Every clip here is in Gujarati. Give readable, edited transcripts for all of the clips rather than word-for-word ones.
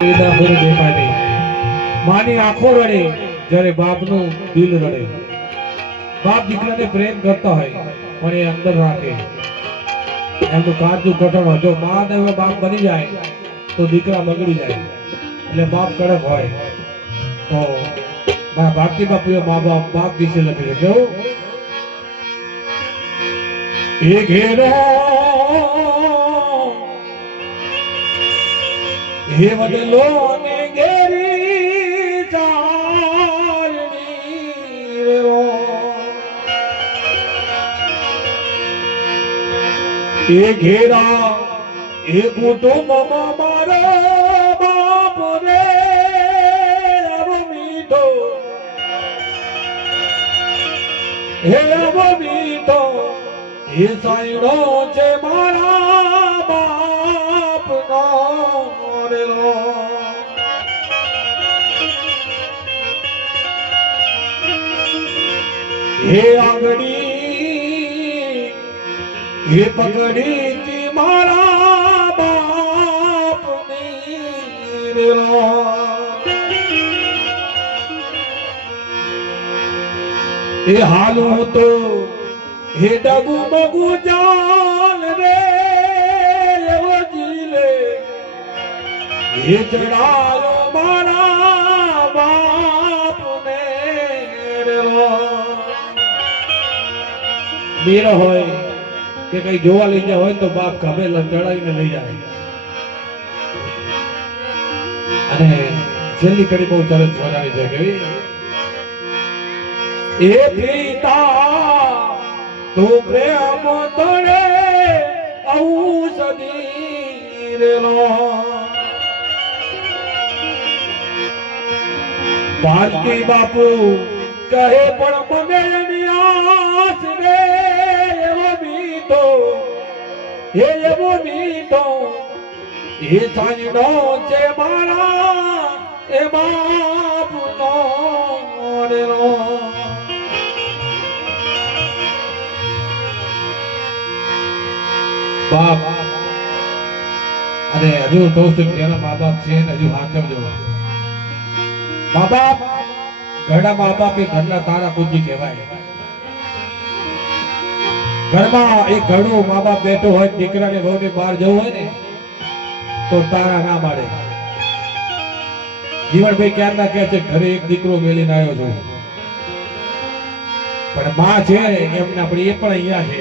દેખાય માની આંખો રડે જ્યારે બાપનું દિલ રડે. બાપ દીકરાને પ્રેમ કરતા હોય પણ એ અંદર રાખે એમનું કાચું કઠણ. જો મા ને બાપ બની જાય તો દીકરા બગડી જાય. એટલે બાપ કડક હોય. તો ભારતી બાપુએ બાપ વિશે લખ્યું છે કેવું એ ઘેરો હે વડલો ને ઘેરી ચારણી રો એ ઘેરા એ કુટુંબમાં મારો બાપ રે આવો મીઠો હે આવો મીઠો એ સાયણો છે મારા બાપનો રેલો. હે આંગળી હે પકડી તી મારા બાપની રેલો. એ હાલું તો હે ડગુ બગુ જાન રે એવો જીલે હે ચડાયો મારા બાપને રેલો. બીર હોય કે કઈ જોવા લઈ જાય હોય તો બાપ ખભે ચડાવીને લઈ જાય. અને છેલ્લી કડી બહુ સરસ મજાની છે કે એ પિતા તું પ્રેમ તોડે ઔષધી રેલો. ભારતી બાપુ કહે પણ મને નિયાસ રે એવો મીઠો હે એવો મીઠો એ સાંજનો છે મારા એ બાપનો રેલો. બાપ અને હજુ દોસ્ત જેના મા બાપ છે ને હજુ હાચવજો. મા બાપ ઘરના મા બાપ એ ઘરના તારા પૂજી કહેવાય. ઘરમાં એક ઘરનું મા બાપ બેઠો હોય દીકરાને વહુને બહાર જવું હોય ને તો તારા ના મારે. જીવનભાઈ ક્યારના કહે છે ઘરે એક દીકરો મેલીને આવ્યો છું પણ માં છે એમને આપણે એ પણ અહીંયા છે.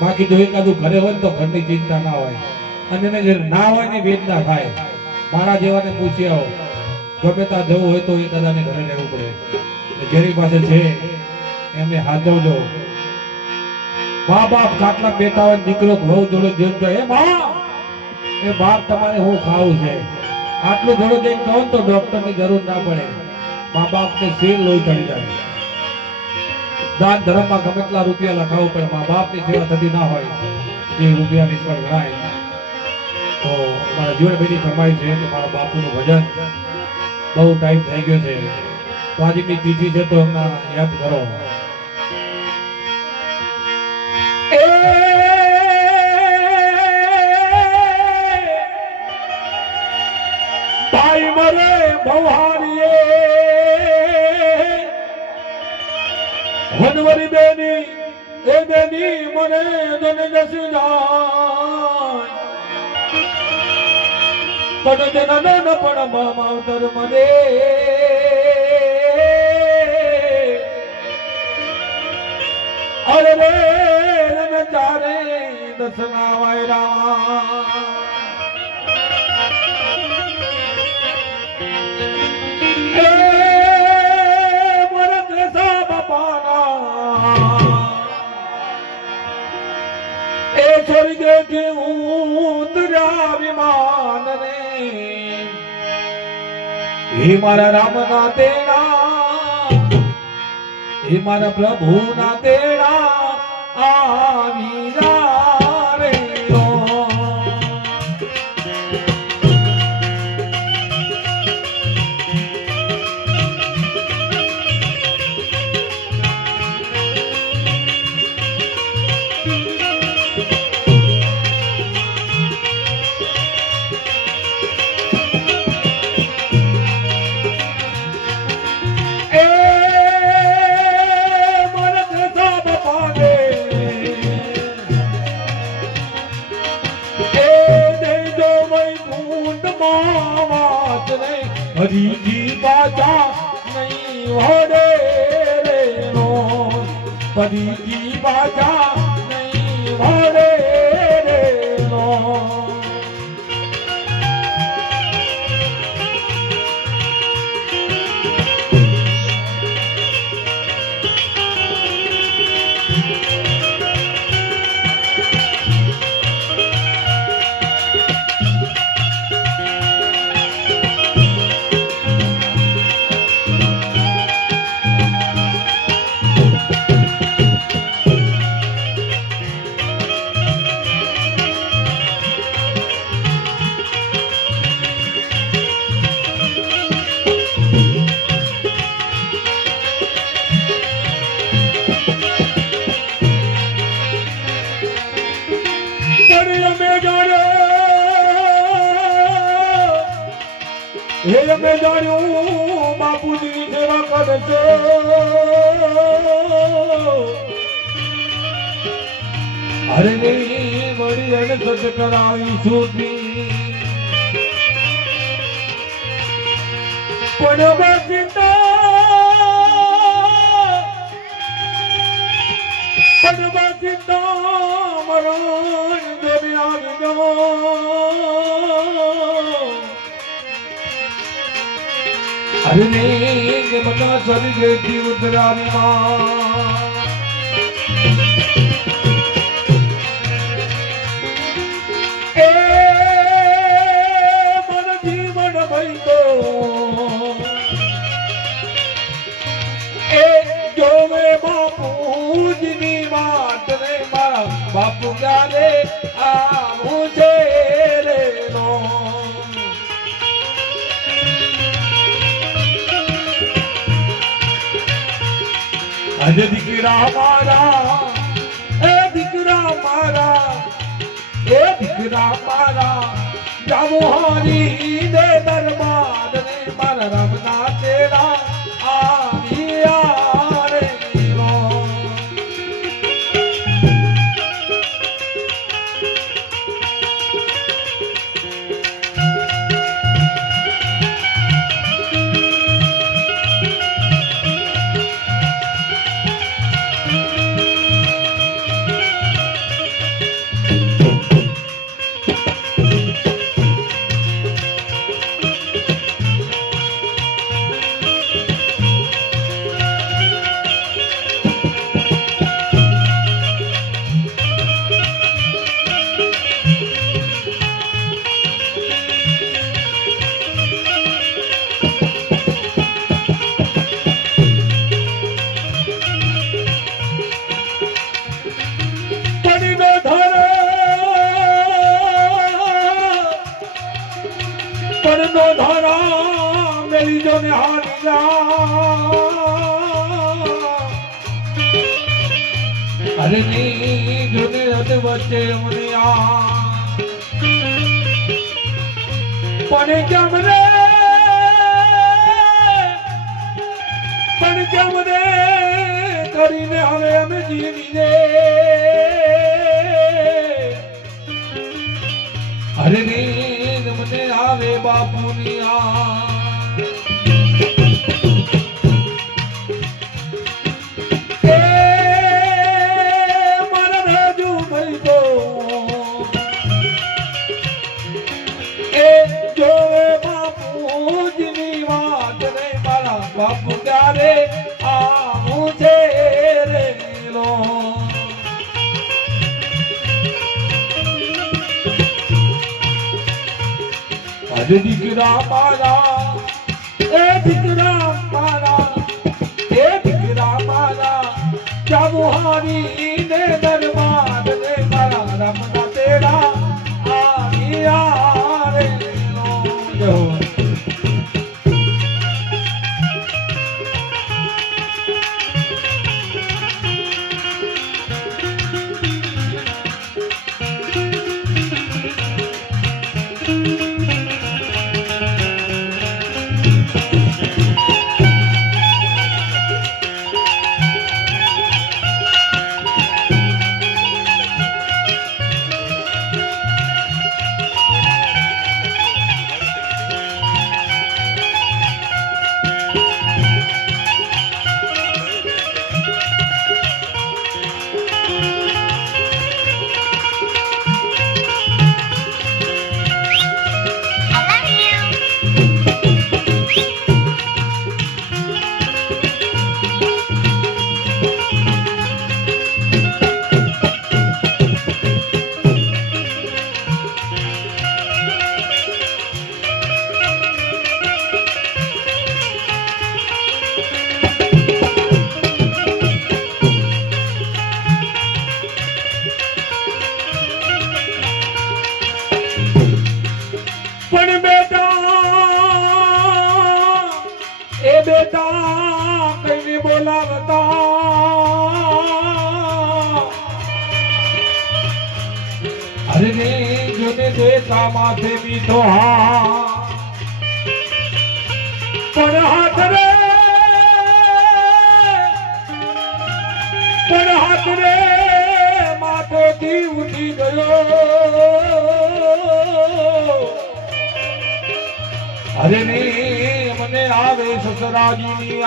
બાકી જો એકાદું ઘરે હોય તો ઘરની ચિંતા ના હોય અને એને જે ના હોય ને વેદના થાય. મારા જેવાને પૂછી આવો ગમે ત્યાં જવું હોય તો એ દાદાને ઘરે રહેવું પડે. જેની પાસે છે એમને હાચવજો. મા બાપ ખાટલા બેઠા હોય દીકરો બહુ જોડે જોડતો એ માં એ બાપ તમારે હું ખાવું છે આટલું જોડે જઈને કહો તો ડોક્ટરની જરૂર ના પડે. મા બાપને શીર લોહી ચડી જાય. દાન ધર્મમાં ગમે એટલા રૂપિયા લખાવું પણ મા બાપની સેવા થતી ના હોય એ રૂપિયા નિષ્ફળ ગણાય. તો મારા જીવનભાઈની ફરમાઈ છે કે મારા બાપુનું ભજન બહુ ટાઈમ થઈ ગયો છે તો આજની તિથિ છે તો એમના યાદ કરો. ભાઈ મરે ભવારીએ હનવરી બેની એ બેની મને જન જસી જાય પણ જન ન પણ માવતર મને અરે રે રન ચારે દસના વાયરા. સ્વર્ગથી ઉતર્યા વિમાન ને હે મારા રામના તેડા હે મારા પ્રભુના તેડા આવી જા રે રો. વાત રે હરીજી બાજા નહીં વડે રે નો હરીજી બાજા નહીં વડે રે નો મેં જાણ્યું બાપુજી સેવા કરજો અરે નહીં વળી એને સજ કરાવી સુધી પણ બાચિંતા મરણ દરિયા ગયો અરે ને મના સ્વર્ગેથી ઉતરાવી એ મન જીવન ભઈ તો એ જોવે બાપુજીની વાત રે મારા બાપુ ક્યારે આવું છે રે નો આજે દીકરા મારા એ દીકરા મારા એ દીકરા મારા જામો હારી દે દરબાર ને મારા રમના તેરા આવ્યા રે નો પરનો ધારા મેરી જોને હારી જા અરે ની જોને હદ વચ્ચે મને પણ કેમ રે કરીને હવે અમે જીવી રે અરે નીંદ મને આવે બાપુની મારા રાજુ ભાઈ તો એ જોવે બાપુજીની વાત રે મારા બાપુ ક્યારે આવું છે રે લો અરે દીકરા મારા એ દીકરા મારા એ દીકરા મારા જામો હારી ને દરબાર ને મારા રમના તેરા આવ્યા રે નો બેટા કઈ બોલાવતા અરે ને જોને દેતા માથે મીઠો હા પણ હાથ રે માથેથી ઉઠી ગયો અરે ને મને આવે સસરાજીની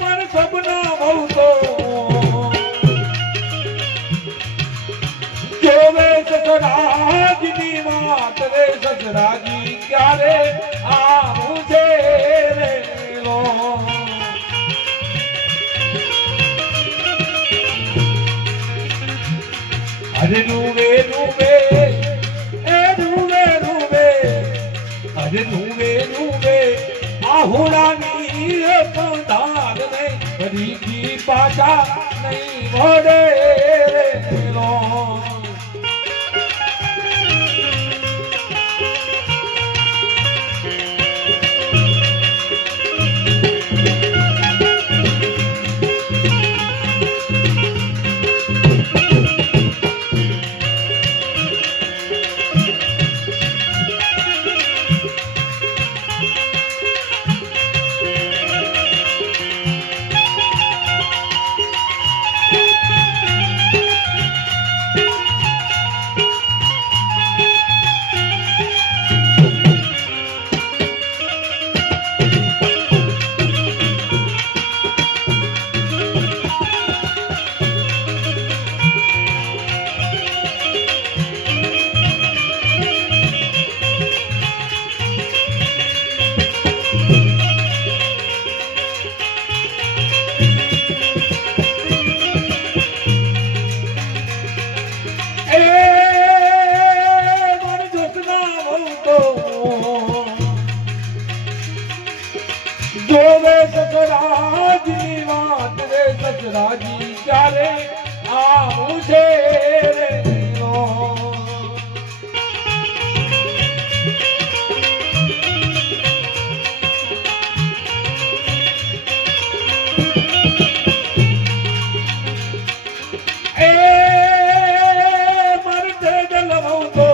મન સપના બહુ તો જોવે સસરાજીની વાત રે સસરાજી ક્યારે આવું છે રે લો અરે ડૂબે ડૂબે એ ડૂબે ડૂબે અરે ડૂબે ડૂબે આહુડાની એક ધાર નહીં ફરીથી પાછા નહીં વળે રે લો જોવે સસરાજીની વાત રે સસરાજી ક્યારે આવું છે રે લો એ મરતે દલવું તો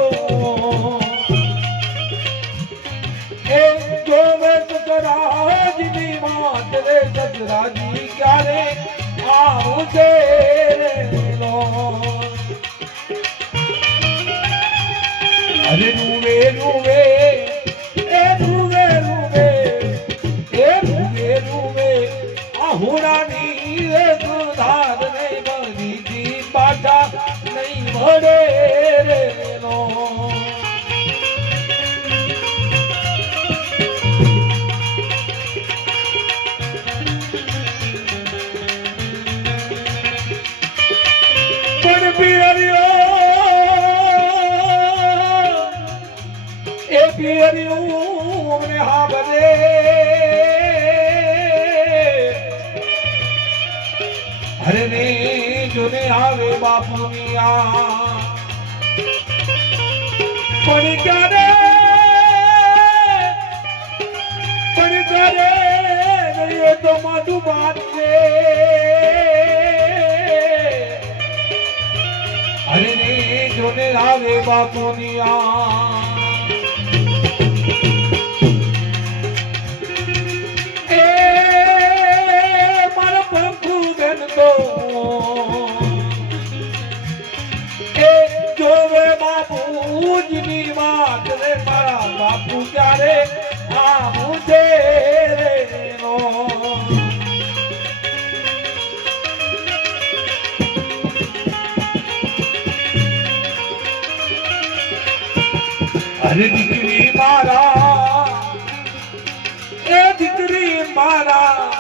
એ જોવે સસરાજીની વાત રે સસરાજી ક્યારે આવું છે રે લો અરે રૂવે રૂવે એ રૂવે રૂવે એ રૂવે રૂવે આહુડાની એક ધાર નહીં બનીથી પાછા નહીં મળે રે લો પિયરિયું મને હા બને અરે ને જોને આવે બાપુની પણ ક્યારે ગયો તો માધું બાદ છે અરે ને જોને આવે બાપુની જોવે બાપુજીની વાત રે મારા બાપુ ક્યારે આવું છે રે લો અરે દીકરી મારા એ દીકરી મારા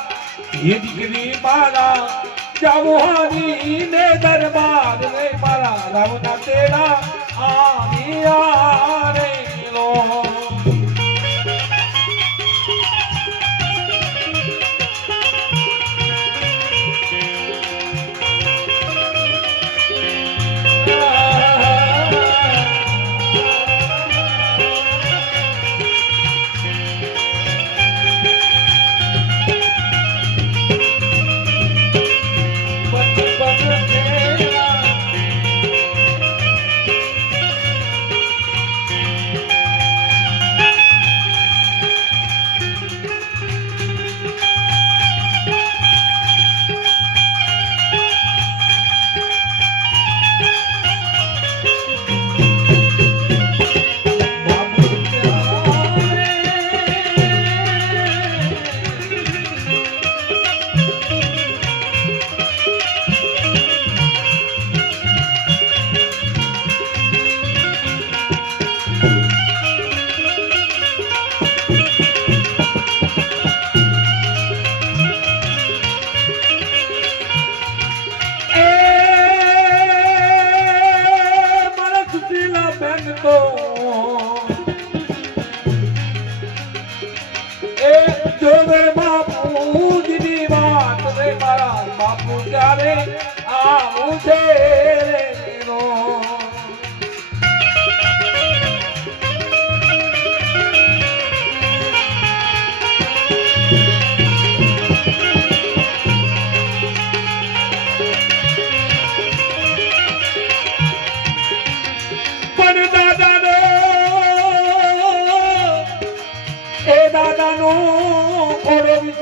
એ દીકરી મારા જામુહારી ને દરબાર રે મારા રાવના તેડા આવિયા રે લો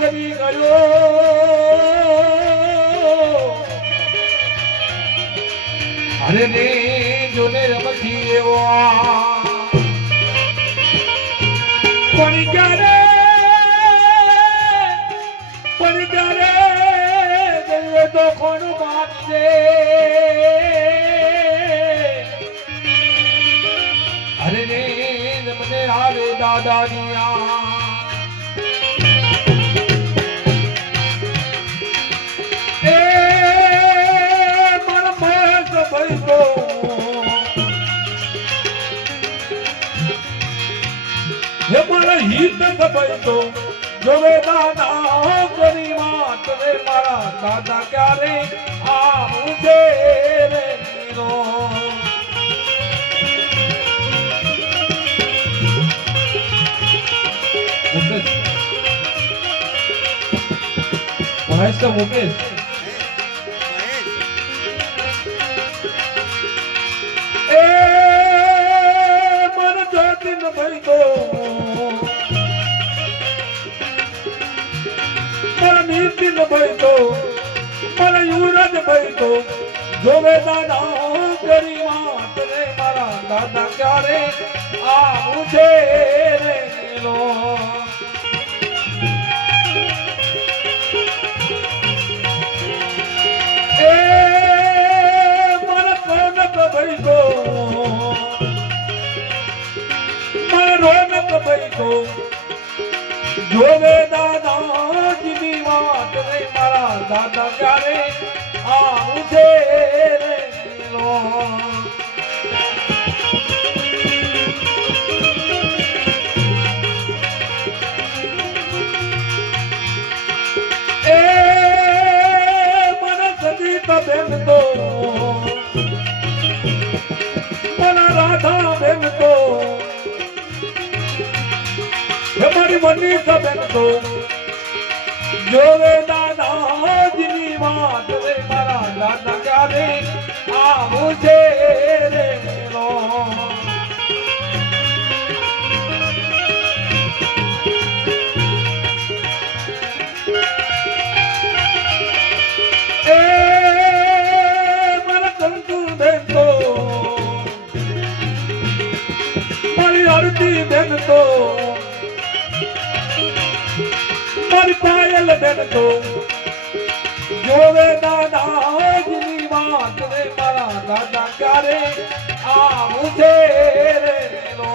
કરી ગયો અરે ને જોને રમતી એવો પણ ક્યારે તો કોણ માનશે અરે રે મને આવે દાદાની હે મારા હિત ખબર તો જોવે દાદા કરી વાત રે મારા દાદા ક્યારે આવજે રે મીરો મહેશ તો મુકેશ એ મન જોતી ન ભાઈ તો નીતિ ન ભાઈ તો મારા યુવરાજ ભાઈ તો જોવે દાદા કરી વાત રે મારા દાદા ક્યારે આવજે રે લો એ મારા રોનક ભાઈ તો મારા રોનક ભાઈ તો જોવે દાદા મારા દાદા ક્યારે આવજે રે લો એ મને સદીતા બેન તો મને રાધા બેન તો મારી મનીષા બેન તો જોવે દાદાજીની વાત રે મારા દાદા ક્યારે આવજે રે લો એ મારા કંકુ બેન તો મારી આરતી બેન તો મારી પાયલ બેન તો જોવે દાદાજીની વાત રે મારા દાદા ક્યારે આવજે રે લો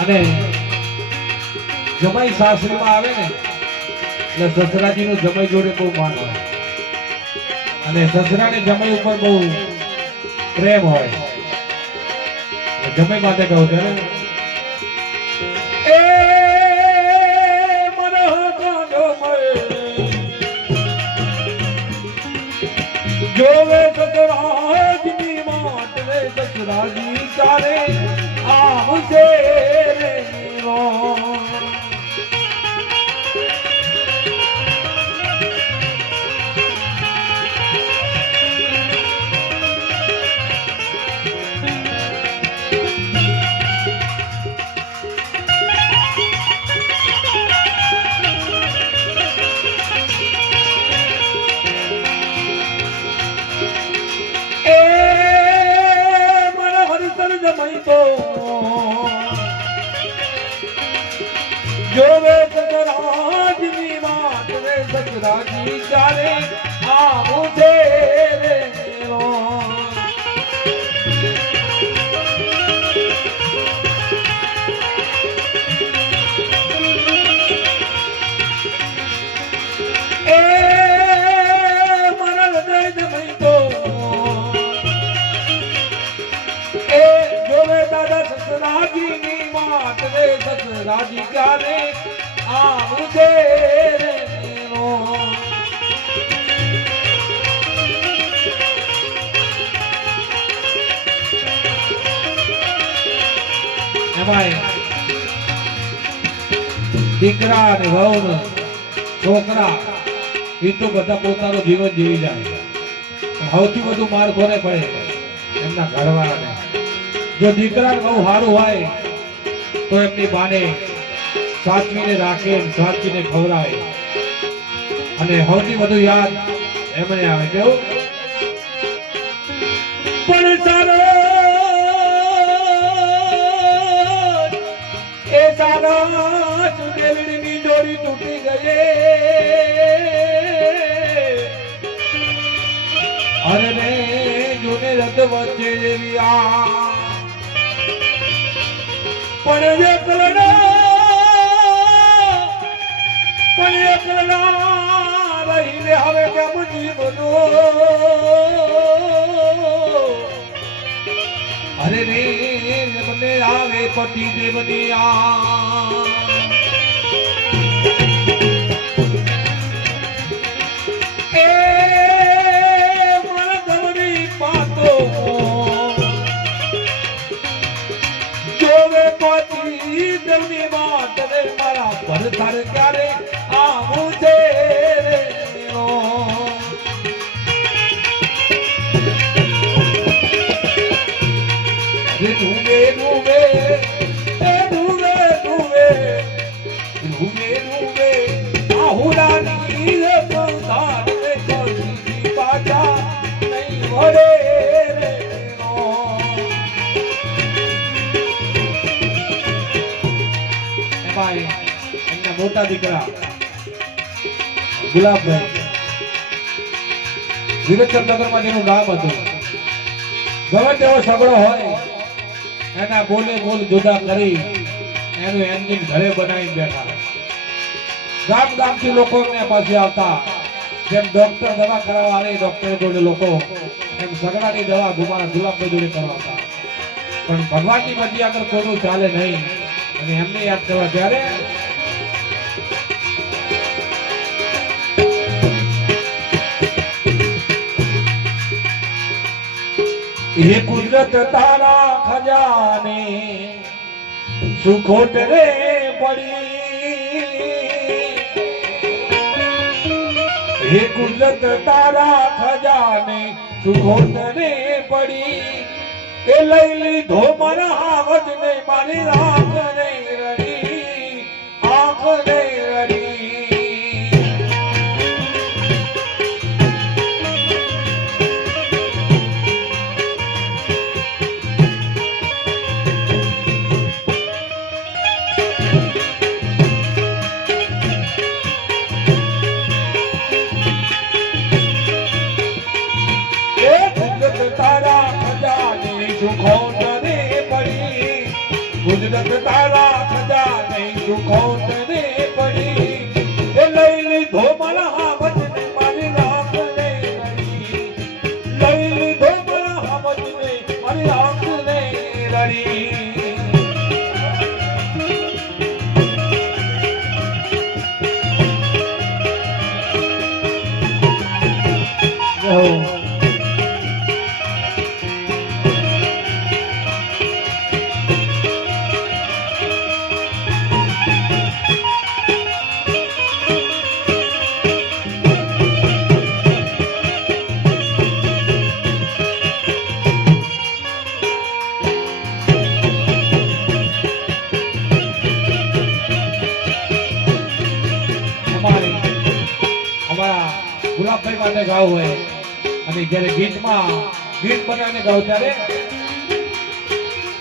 અને જમાઈ સાસરીમાં આવે ને એટલે સસરાજીનું જમાઈ જોડે બહુ માન હોય અને સસરાને જમાઈ ઉપર બહુ પ્રેમ હોય જમાઈ માટે કહું છે એ મને કાંડો જોવે સસરાજીની વાત રે સસરાજી ચારે આવજે રે રો જોવે સસરાજીની વાત રે સસરાજી ચારે આવજે રે લો એ મારા હૃદય જમાઈ તો એ જોવે દાદા સસરાજીની વાત રે સસરાજી ક્યારે આવજે રે લો એમાંય દીકરા અને વહુ છોકરા એ તો બધા પોતાનું જીવન જીવી જાય સૌથી વધુ માર કોને પડે? એમના ઘરવાળાને. જો દીકરાને બહુ સારું હોય તો એમની બાને સાચવીને રાખે, સાચવીને ખવડાવે. અને સૌથી વધુ યાદ એમને આવે કેવું? પણ સારો એ સારા ચુનેલની જોડી તૂટી ગઈ. અરે રે જૂને રત વચ્ચે પણ એકલા રહીને હવે કેમ જીવનો? અરે રે મને આવે પતિ દેવની મારા ભરથર ક્યારે આવું છે રે? ડૂબે ડૂબે ડૂબે ડૂબે ડૂબે ડૂબે આહુરાની સંસાર કોઈ પાછા નહીં વળે રે. એમના મોટા દીકરા ગુલાબભાઈ વિરચંદ્રનગરમાં જેનું નામ હતું, ગમે તેવો સગડો હોય એના બોલે બોલ જુદા કરી એનું એન્જિન ઘરે બનાવી બેઠા. ગામ ગામથી લોકો એમને પાસે આવતા. જેમ ડોક્ટર દવા કરાવવા આવે ડોક્ટર જોડે લોકો, એમ સગડાની દવા ગુલાબભાઈ જોડે કરવાતા. પણ ભગવાનની મરજી આગળ કોઈનું ચાલે નહીં. અને એમને યાદ કરવા ત્યારે હે કુદરત તારા ખજાને સુખોટ રે પડી. હે કુદરત તારા ખજાને સુખોટ રે પડી. એ લઈ લીધો મારા આવજ ને મારી આંખ ને રડી, આંખ ને રડી. તારા ખજાને સુખોટ રે પડી. ગુજરાત તારા ખજાને સુખોટ રે પડી. એ લઈ લીધો મારા હાવજ ને મારી આંખ ને રડી. લઈ લીધો મારા હાવજ ને મારી આંખ ને રડી. ગુલાબભાઈ માટે ગાવ હોય અને જ્યારે ગીતમાં ગીત બનાવીને ગાવ ત્યારે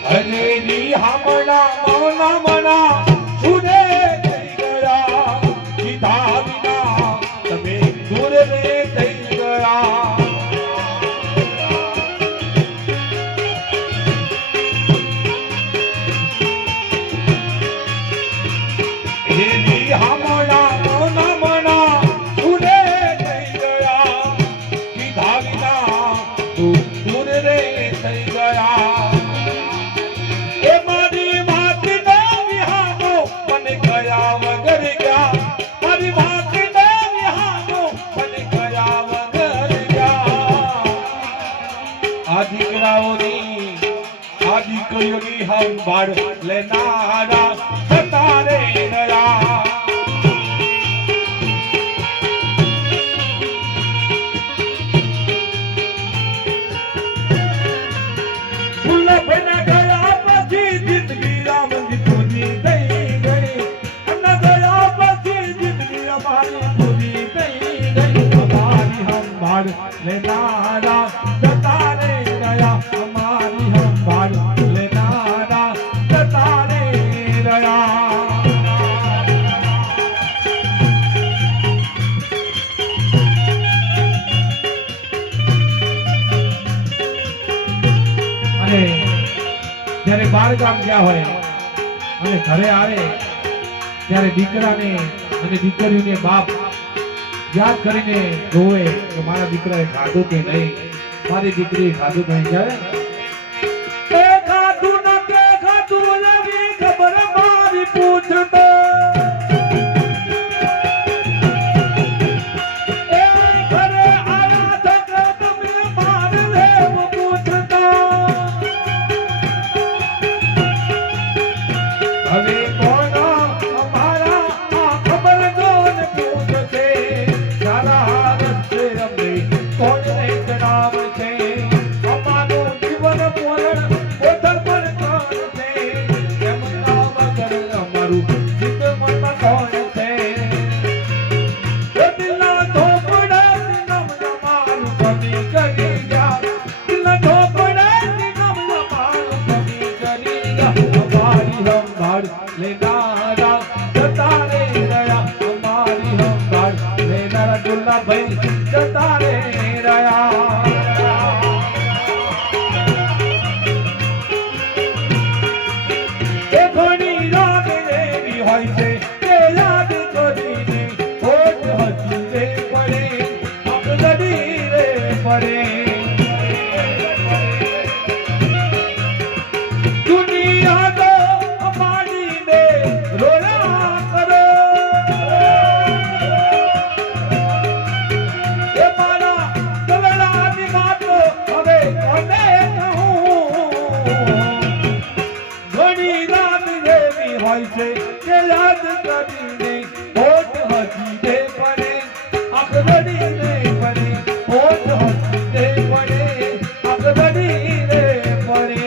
હરેની હામણા મના મના સુને થઈ ગયા. કીધા વિના તમે દૂર રે થઈ ગયા. હરેની હામણા મના મના સુને થઈ ગયા. કીધા વિના તું દૂર રે થઈ ગયા. એ મારી વાત ના વિહામણા લેનારા જતા રે રહ્યા અમારી સંભાળ લેનારા જતા રે રહ્યા. અને જ્યારે બાર ગામ ગયા હોય અને ઘરે આવે ત્યારે દીકરાને અને દીકરીઓને બાપ યાદ કરીને જોવે કે મારા દીકરાએ ખાધું કે નહીં, મારી દીકરીએ ખાધું કે નહીં. જ્યારે ખાધું ન કે ખાધું એવી ખબર મારી પૂછતો લેનારા જતા રે રહ્યા અમારી સંભાળ લેનારા દુલ્લાભાઈ જતા રે રહ્યા. એ ઘણી રાત એવી હોય છે કે યાદ કરીને હોઠ હસી રે પડે અગડી રે પડે. હોય છે કે યાદ કરીને હોઠ હસી દે પડે આંખ રડી રે પડે હોઠ હસી દે પડે આંખ રડી રે પડે.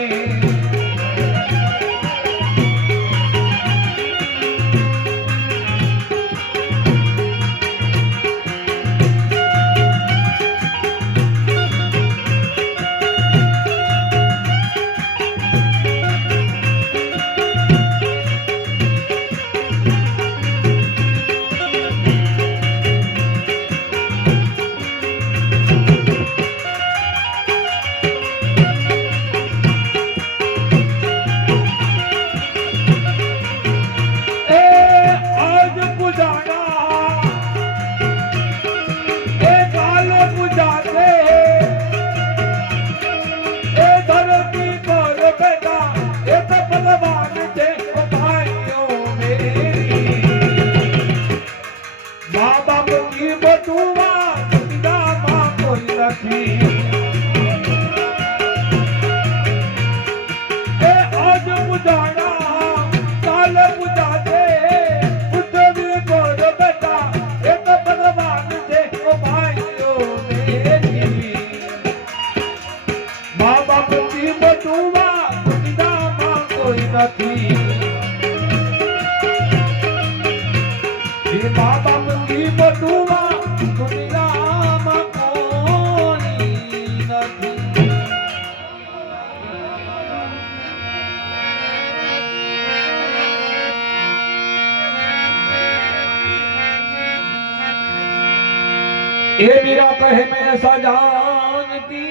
ये मेरा कहे मैं ऐसा जानती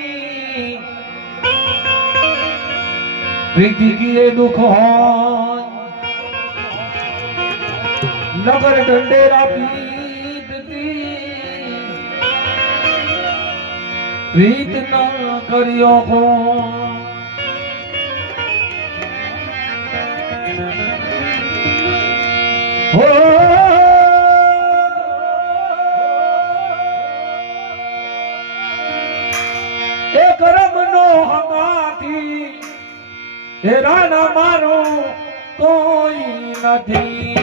प्रीति की ये दुख हो नगर डंडेरा पीटती प्रीत न करियो को हो एक रमनो हमारी राना मारो कोई नहीं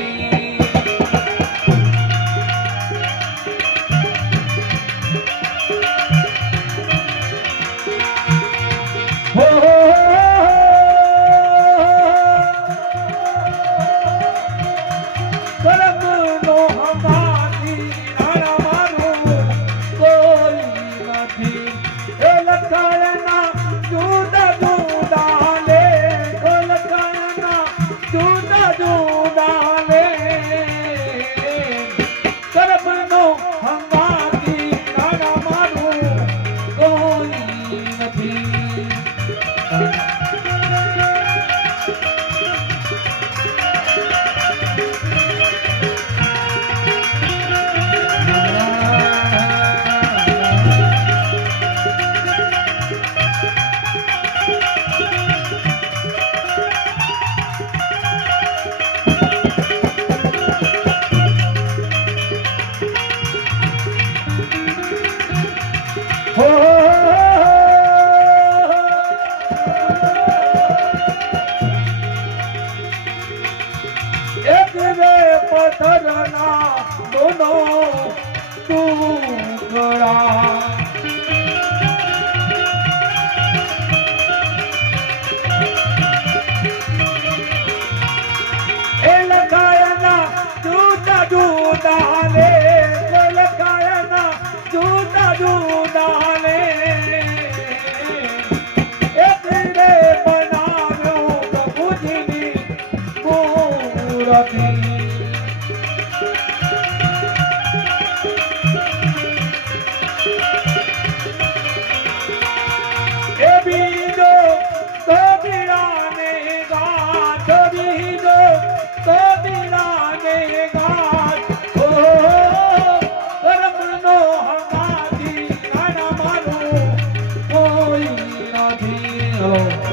रमनो हमारी राना मारो कोई नहीं પથ્થરના દોનો ટુકડા એ લખાયાના જુદા જુદા ને લખાયાના જુદા જુદા ને એ ધીરે બનાવ્યું પ્રભુજીની મૂર્તિ એ બીજો તો બીરાને ગાથ બીજો તો બીરાને ગાથ ઓ કરમનો હમાથી નાના માનું કોઈ નથી હલો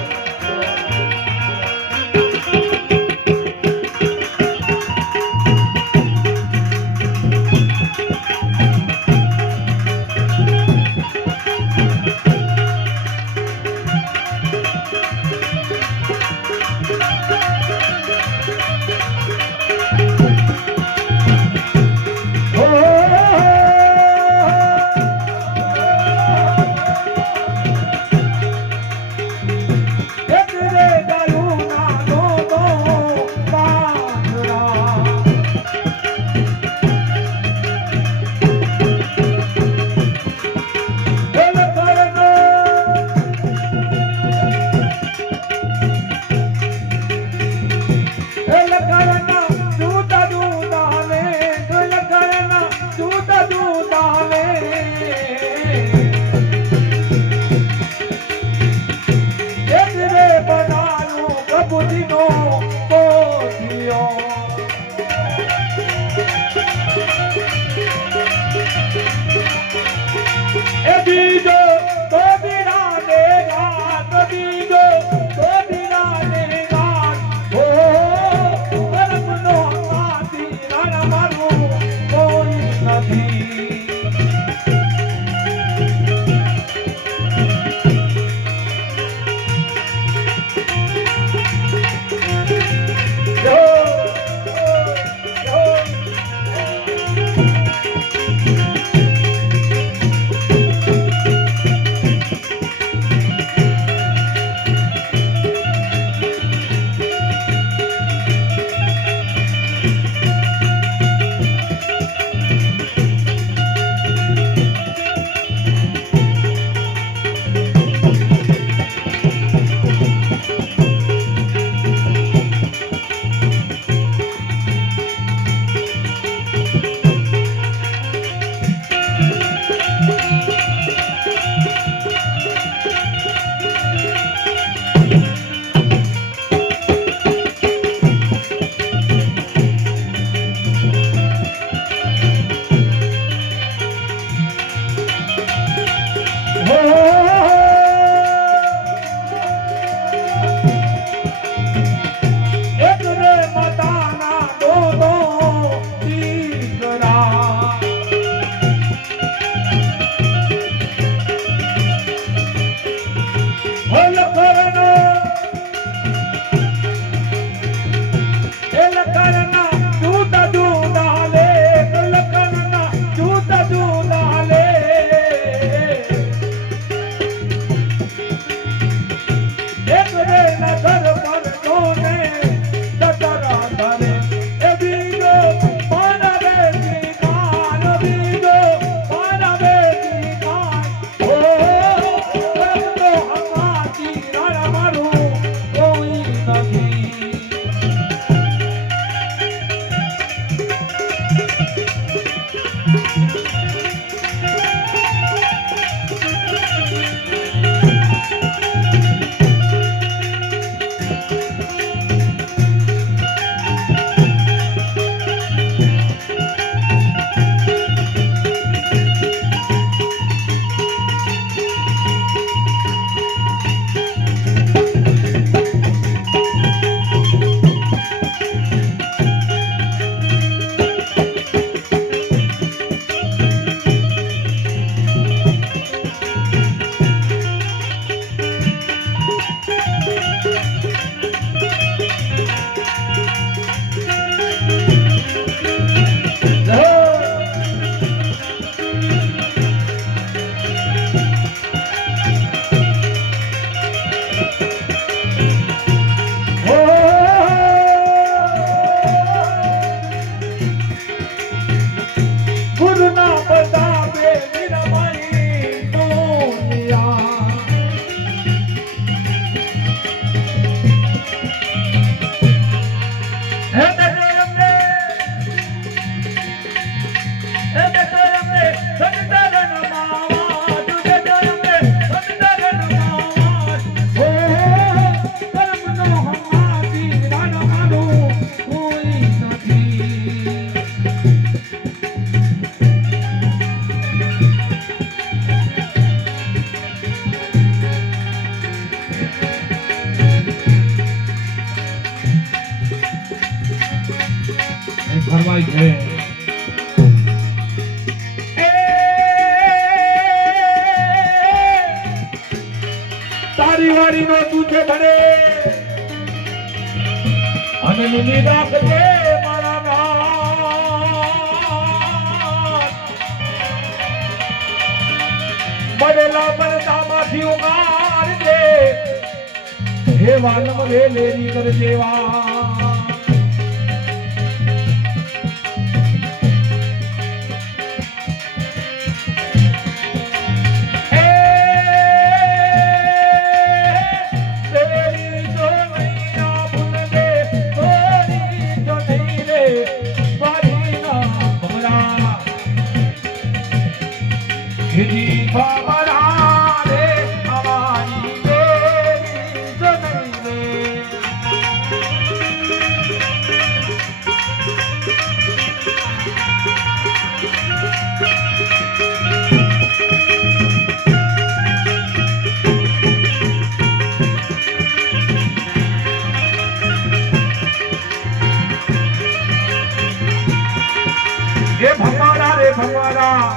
ફરમાય છે તારી વારી નો તું છે ભણે અને નિમિ રાખજે મારા નાથ બનેલા બનતામાંથી ઉગાડજે હે વાનમ રે લેરી કરજે વા ભમરા રે ભમરા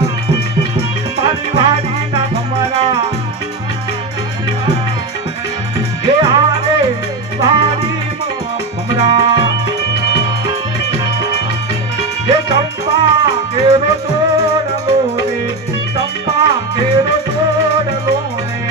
તારી વારી ના ભમરા હે હારે વારી ભમરા હે ચંપા કેરો તોડલો રે ચંપા કેરો તોડલો રે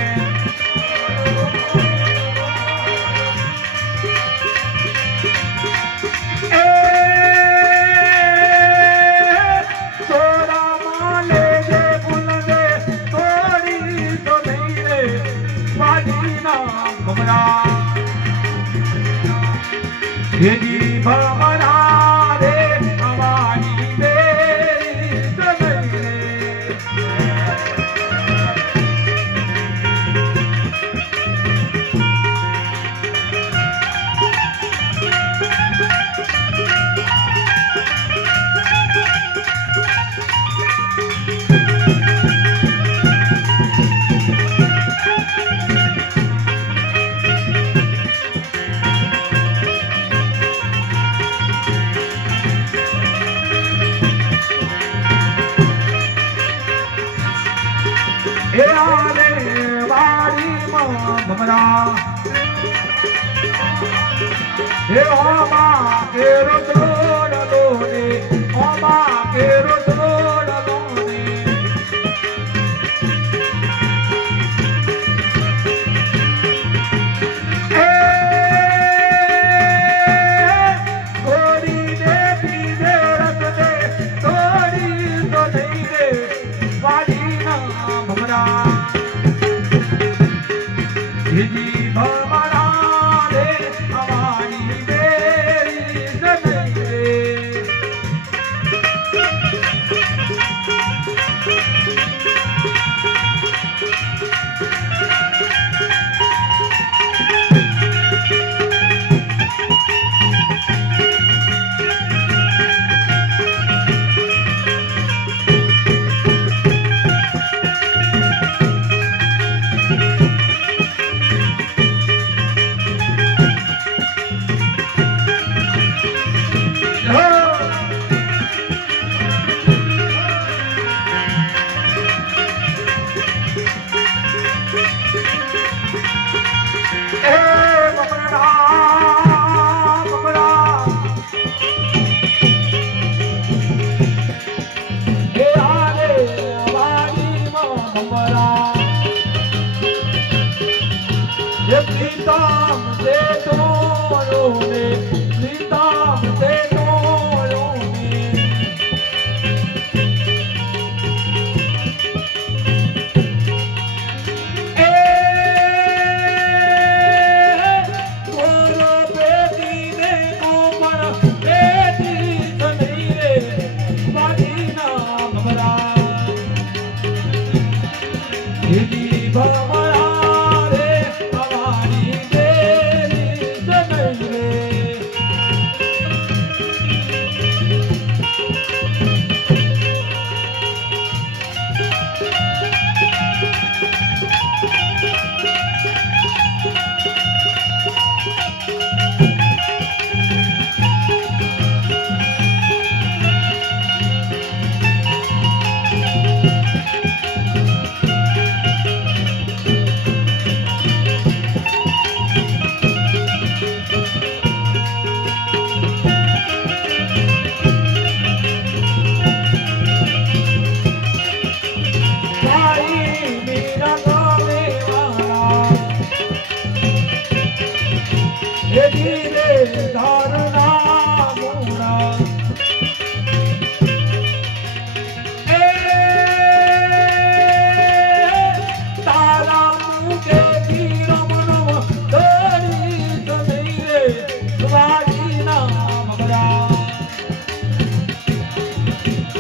હેજી ભમરા રે અમારી બેરી સનઈ રે હે આલે વારી ભમરા હે ઓમા કેરો તોડલો રે ઓમા કેરો તોડલો રે એ થોડી દે પીધે રસ દે થોડી તો નહીં રે વારી ભમરા હેજી ભમરા રે અમારી બેરી સનઈ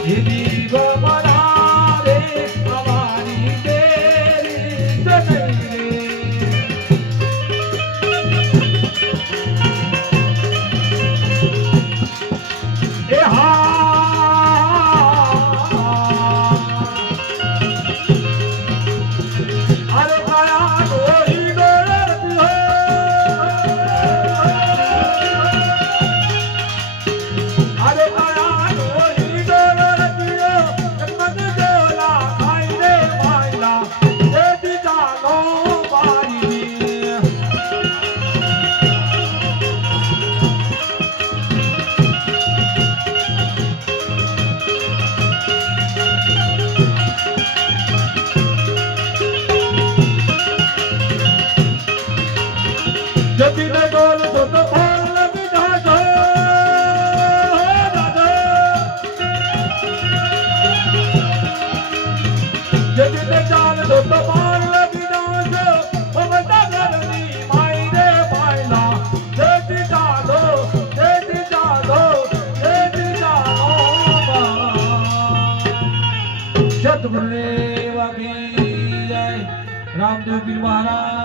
ये जीव मरा रे हमारी तेरी सनई रे ए हा अरे माया गोरी डोलती हो अरे माया गोरी डोलती हो मन डोला खाई रे मायला देती जानो बारी जति ने डोल तो भाल बिना दो दादा जति ने चाल तो भाल बिना दो हम दादनी माई रे मायला देती जानो देती जानो देती जानो सतगुरुदेव की जय रामदेव पीर महाराज